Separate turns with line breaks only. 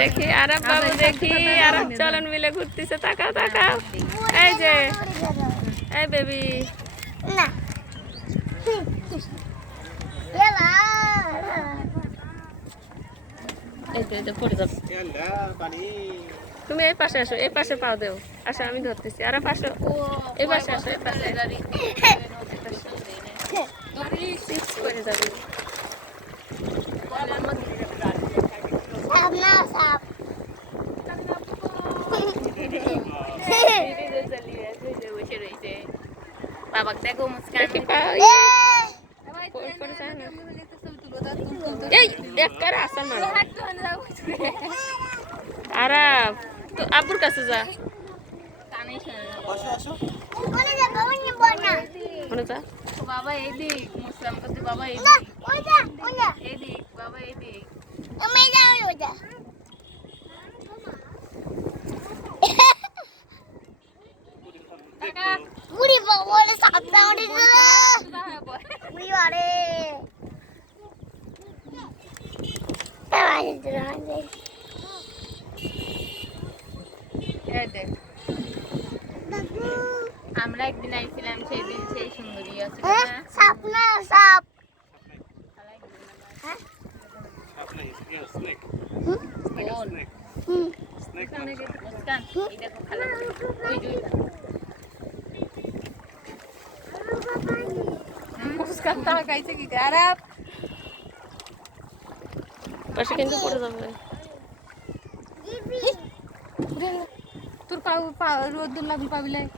দেখি আরব বাবু দেখি আরব চলন মিলে ঘুরতেছে তাকাও তাকাও। এই যে এই বেবি।
না।
তুমি এই পাশে আসো এই পাশে পাও দেও। আসো আমি ধরতেছি। আর পাশে এই পাশে। আসো এই পাশে।
বাবাকে দেখো মুস্কান
এই এক করে আসার মারো আরাব তো আব্বুর কাছে যা
বাবা বনা
মনে যা
বাবা এদিক মুসলাম করতে বাবা এদিক
ওই যা ওই যা
এদিক বাবা এদিক
আমি যা ওই যা বুড়ি বাবা রে সাপ না ওরে বুড়ি বারে তাই দিলাম
এই দেখ আমরা একদিন আইছিলাম সেই দিন সেই সুন্দরী আছে
হ্যাঁ সাপ না সাপ হুম
মুস্কান এই দেখো पटकन की
घरात पटकन पुढे जाऊ
तुर पाव रोज दूर लागून पाविलाय.